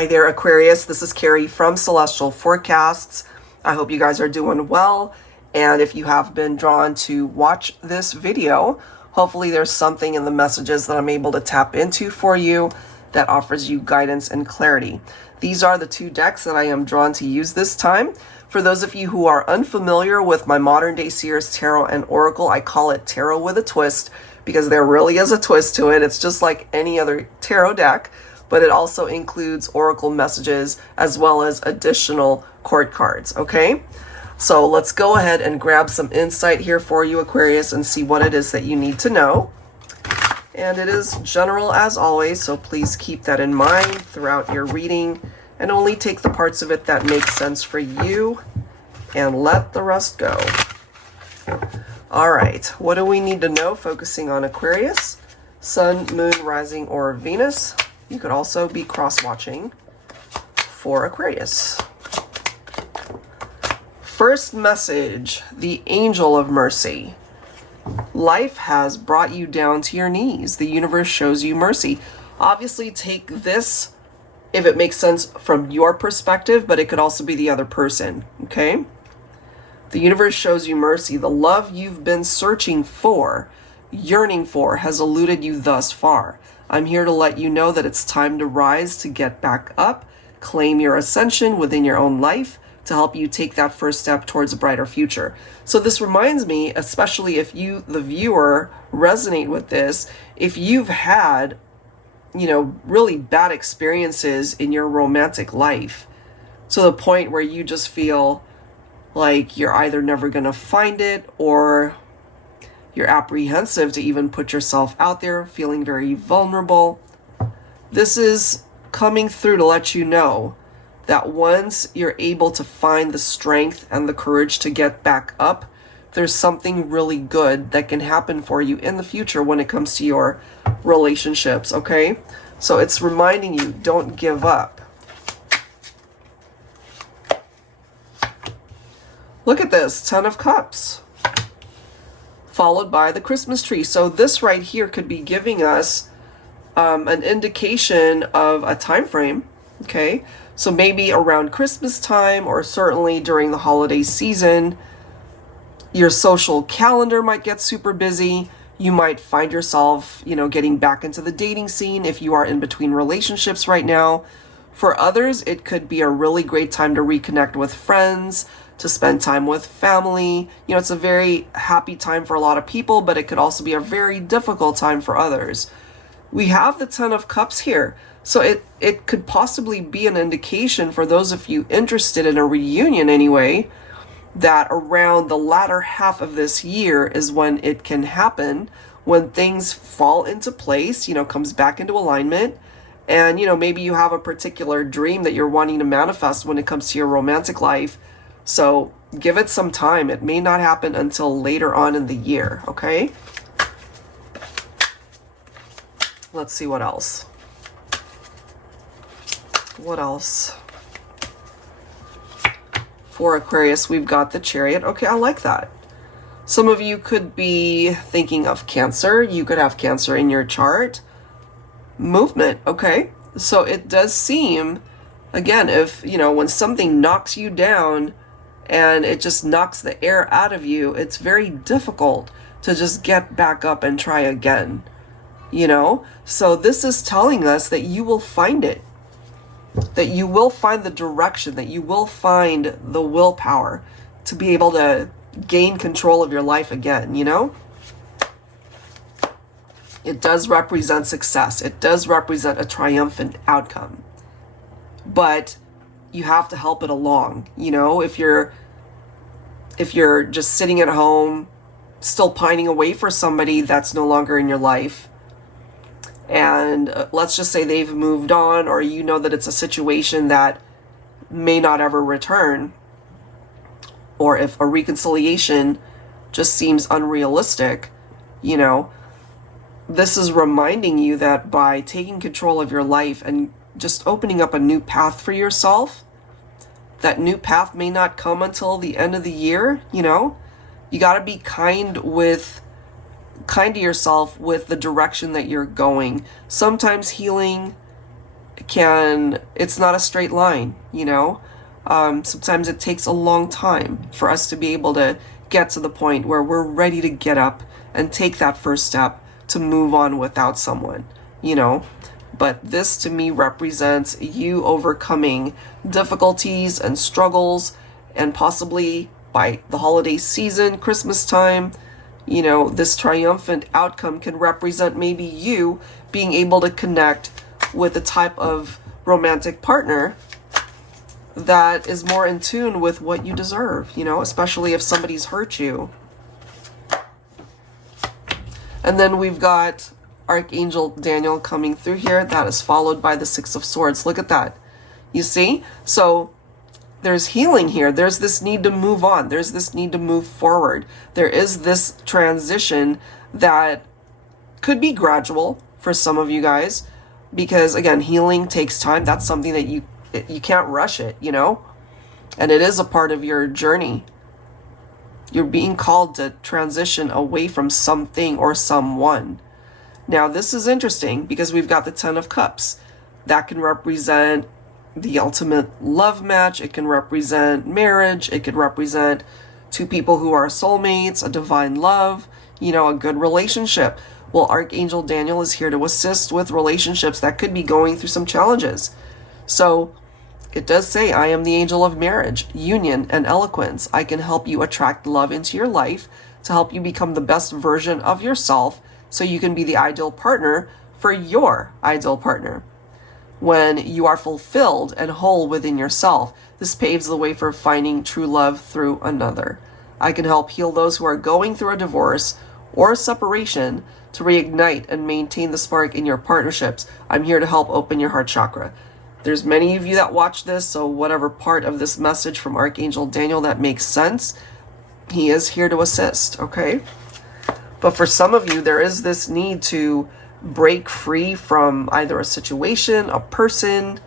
Hi there, Aquarius. This is Carrie from Celestial Forecasts. I hope you guys are doing well. And if you have been drawn to watch this video, hopefully there's something in the messages that I'm able to tap into for you that offers you guidance and clarity. These are the two decks that I am drawn to use this time. For those of you who are unfamiliar with my modern day Seers Tarot and Oracle, I call it Tarot with a Twist because there really is a twist to it. It's just like any other tarot deck, but it also includes oracle messages as well as additional court cards, okay? So let's go ahead and grab some insight here for you, Aquarius, and see what it is that you need to know. And it is general as always, so please keep that in mind throughout your reading and only take the parts of it that make sense for you and let the rest go. All right, what do we need to know focusing on Aquarius? Sun, Moon, Rising, or Venus. You could also be cross-watching for Aquarius. First message, the Angel of Mercy. Life has brought you down to your knees. The universe shows you mercy. Obviously, take this if it makes sense from your perspective, but it could also be the other person, okay? The universe shows you mercy. The love you've been searching for, yearning for, has eluded you thus far. I'm here to let you know that it's time to rise, to get back up, claim your ascension within your own life, to help you take that first step towards a brighter future. So this reminds me, especially if you, the viewer, resonate with this, if you've had, really bad experiences in your romantic life to the point where you just feel like you're either never going to find it or you're apprehensive to even put yourself out there, feeling very vulnerable. This is coming through to let you know that once you're able to find the strength and the courage to get back up, there's something really good that can happen for you in the future when it comes to your relationships, okay? So it's reminding you, don't give up. Look at this, Ten of Cups, followed by the Christmas tree. So this right here could be giving us an indication of a time frame, okay? So maybe around Christmas time or certainly during the holiday season, your social calendar might get super busy. You might find yourself, getting back into the dating scene if you are in between relationships right now. For others, it could be a really great time to reconnect with friends, to spend time with family. It's a very happy time for a lot of people, but it could also be a very difficult time for others. We have the Ten of Cups here. So it could possibly be an indication for those of you interested in a reunion anyway, that around the latter half of this year is when it can happen, when things fall into place, comes back into alignment. And, maybe you have a particular dream that you're wanting to manifest when it comes to your romantic life. So give it some time. It may not happen until later on in the year, okay? Let's see what else. What else? For Aquarius, we've got the Chariot. Okay, I like that. Some of you could be thinking of Cancer. You could have Cancer in your chart. Movement, okay? So it does seem, again, if, when something knocks you down and it just knocks the air out of you, it's very difficult to just get back up and try again, So this is telling us that you will find it. That you will find the direction, that you will find the willpower to be able to gain control of your life again, It does represent success. It does represent a triumphant outcome. But you have to help it along, If you're just sitting at home, still pining away for somebody that's no longer in your life, and let's just say they've moved on, or that it's a situation that may not ever return, or if a reconciliation just seems unrealistic, this is reminding you that by taking control of your life and just opening up a new path for yourself, that new path may not come until the end of the year, You got to be kind to yourself with the direction that you're going. Sometimes healing it's not a straight line, you know. Sometimes it takes a long time for us to be able to get to the point where we're ready to get up and take that first step to move on without someone, you know. But this to me represents you overcoming difficulties and struggles, and possibly by the holiday season, Christmas time, you know, this triumphant outcome can represent maybe you being able to connect with a type of romantic partner that is more in tune with what you deserve, you know, especially if somebody's hurt you. And then we've got Archangel Daniel coming through here. That is followed by the Six of Swords. Look at that. You see? So there's healing here. There's this need to move on. There's this need to move forward. There is this transition that could be gradual for some of you guys, because again, healing takes time. That's something that you can't rush it, you know? And it is a part of your journey. You're being called to transition away from something or someone. Now, this is interesting because we've got the Ten of Cups. That can represent the ultimate love match. It can represent marriage. It could represent two people who are soulmates, a divine love, you know, a good relationship. Well, Archangel Daniel is here to assist with relationships that could be going through some challenges. So it does say, I am the angel of marriage, union, and eloquence. I can help you attract love into your life to help you become the best version of yourself so you can be the ideal partner for your ideal partner. When you are fulfilled and whole within yourself, this paves the way for finding true love through another. I can help heal those who are going through a divorce or a separation to reignite and maintain the spark in your partnerships. I'm here to help open your heart chakra. There's many of you that watch this, so whatever part of this message from Archangel Daniel that makes sense, he is here to assist, okay? But for some of you, there is this need to break free from either a situation, a person,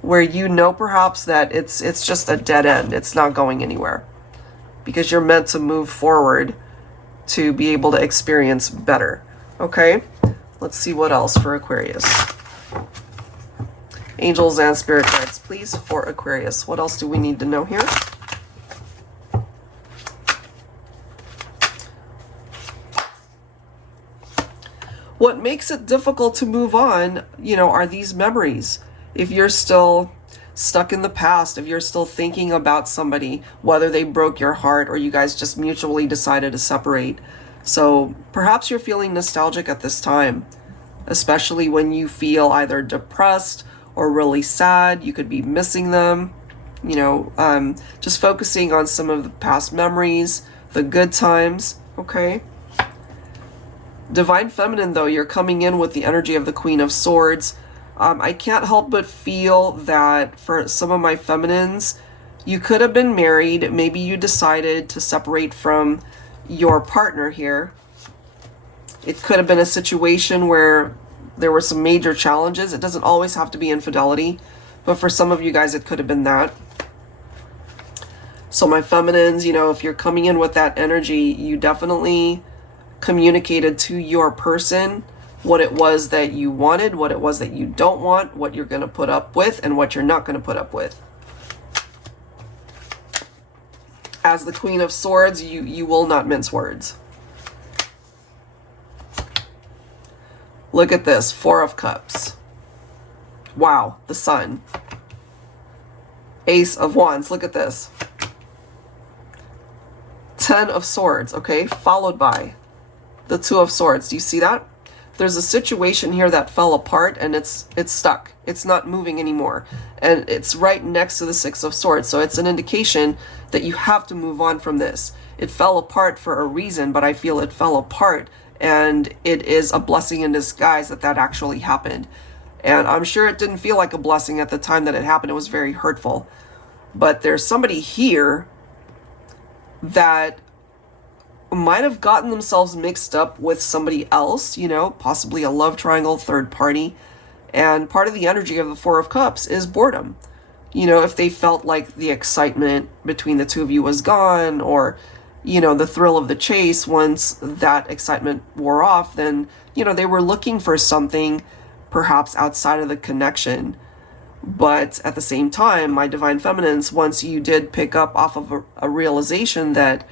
where you know perhaps that it's just a dead end. It's not going anywhere. Because you're meant to move forward to be able to experience better, okay? Let's see what else for Aquarius. Angels and spirit guides, please, for Aquarius. What else do we need to know here? What makes it difficult to move on, you know, are these memories. If you're still stuck in the past, if you're still thinking about somebody, whether they broke your heart or you guys just mutually decided to separate. So perhaps you're feeling nostalgic at this time, especially when you feel either depressed or really sad. You could be missing them, you know, just focusing on some of the past memories, the good times, okay? Divine Feminine, though, you're coming in with the energy of the Queen of Swords. I can't help but feel that for some of my feminines, you could have been married. Maybe you decided to separate from your partner here. It could have been a situation where there were some major challenges. It doesn't always have to be infidelity, but for some of you guys, it could have been that. So my feminines, you know, if you're coming in with that energy, you definitely communicated to your person what it was that you wanted, what it was that you don't want, what you're going to put up with, and what you're not going to put up with. As the Queen of Swords, you will not mince words. Look at this, Four of Cups. Wow, the Sun. Ace of Wands, look at this. Ten of Swords, okay, followed by the Two of Swords. Do you see that? There's a situation here that fell apart and it's stuck. It's not moving anymore. And it's right next to the Six of Swords. So it's an indication that you have to move on from this. It fell apart for a reason, but I feel it fell apart and it is a blessing in disguise that that actually happened. And I'm sure it didn't feel like a blessing at the time that it happened. It was very hurtful. But there's somebody here that might have gotten themselves mixed up with somebody else, you know, possibly a love triangle, third party. And part of the energy of the Four of Cups is boredom. You know, if they felt like the excitement between the two of you was gone, or, you know, the thrill of the chase, once that excitement wore off, then, you know, they were looking for something perhaps outside of the connection. But at the same time, my divine feminines, once you did pick up off of a realization that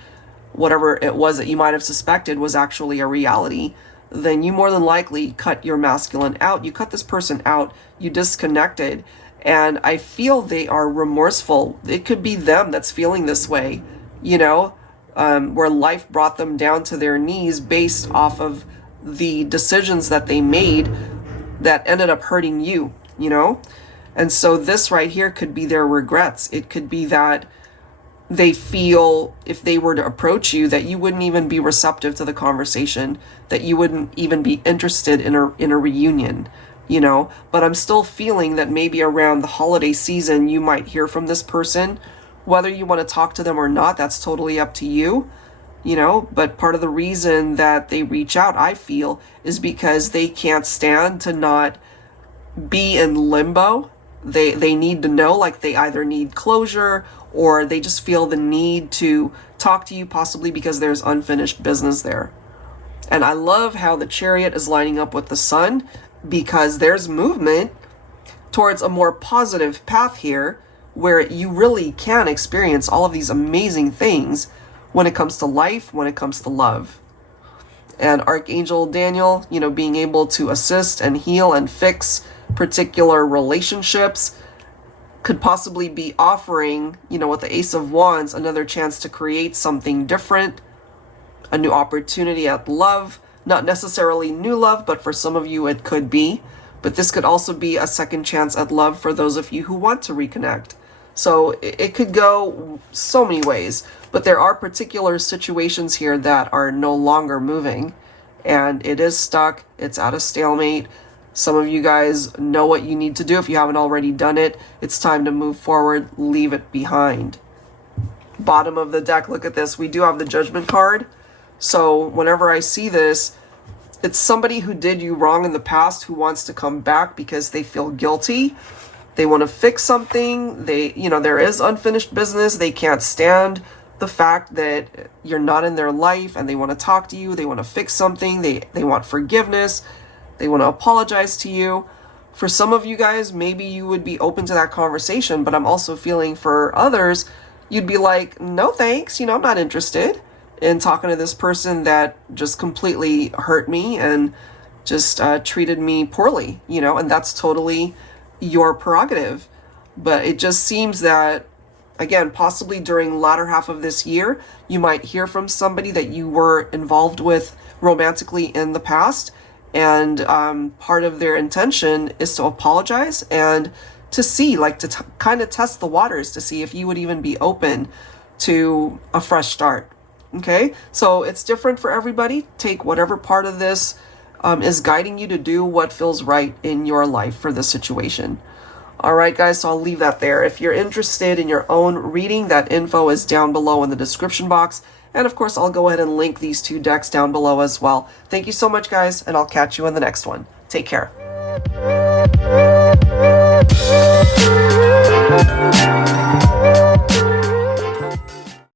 whatever it was that you might have suspected was actually a reality, then you more than likely cut your masculine out. You cut this person out, you disconnected, and I feel they are remorseful. It could be them that's feeling this way, you know, where life brought them down to their knees based off of the decisions that they made that ended up hurting you, you know? And so this right here could be their regrets. It could be that they feel if they were to approach you that you wouldn't even be receptive to the conversation, that you wouldn't even be interested in a reunion, you know? But I'm still feeling that maybe around the holiday season you might hear from this person. Whether you want to talk to them or not, that's totally up to you, you know? But part of the reason that they reach out, I feel, is because they can't stand to not be in limbo. They need to know, like they either need closure or they just feel the need to talk to you, possibly because there's unfinished business there. And I love how the Chariot is lining up with the Sun, because there's movement towards a more positive path here where you really can experience all of these amazing things when it comes to life, when it comes to love. And Archangel Daniel, you know, being able to assist and heal and fix particular relationships, could possibly be offering, you know, with the Ace of Wands, another chance to create something different, a new opportunity at love. Not necessarily new love, but for some of you it could be. But this could also be a second chance at love for those of you who want to reconnect. So it could go so many ways, but there are particular situations here that are no longer moving, and it is stuck. It's at a stalemate. Some of you guys know what you need to do. If you haven't already done it, it's time to move forward, leave it behind. Bottom of the deck, look at this. We do have the Judgment card. So whenever I see this, it's somebody who did you wrong in the past who wants to come back because they feel guilty. They want to fix something. There is unfinished business. They can't stand the fact that you're not in their life, and they want to talk to you. They want to fix something. They want forgiveness. They want to apologize to you. For some of you guys, maybe you would be open to that conversation, but I'm also feeling for others, you'd be like, no thanks, I'm not interested in talking to this person that just completely hurt me and just treated me poorly, and that's totally your prerogative. But it just seems that, again, possibly during latter half of this year, you might hear from somebody that you were involved with romantically in the past, and part of their intention is to apologize and to see, to kind of test the waters to see if you would even be open to a fresh start. Okay, so it's different for everybody. Take whatever part of this is guiding you to do what feels right in your life for this situation. All right, guys, so I'll leave that there. If you're interested in your own reading, that info is down below in the description box. And of course, I'll go ahead and link these two decks down below as well. Thank you so much, guys, and I'll catch you in the next one. Take care.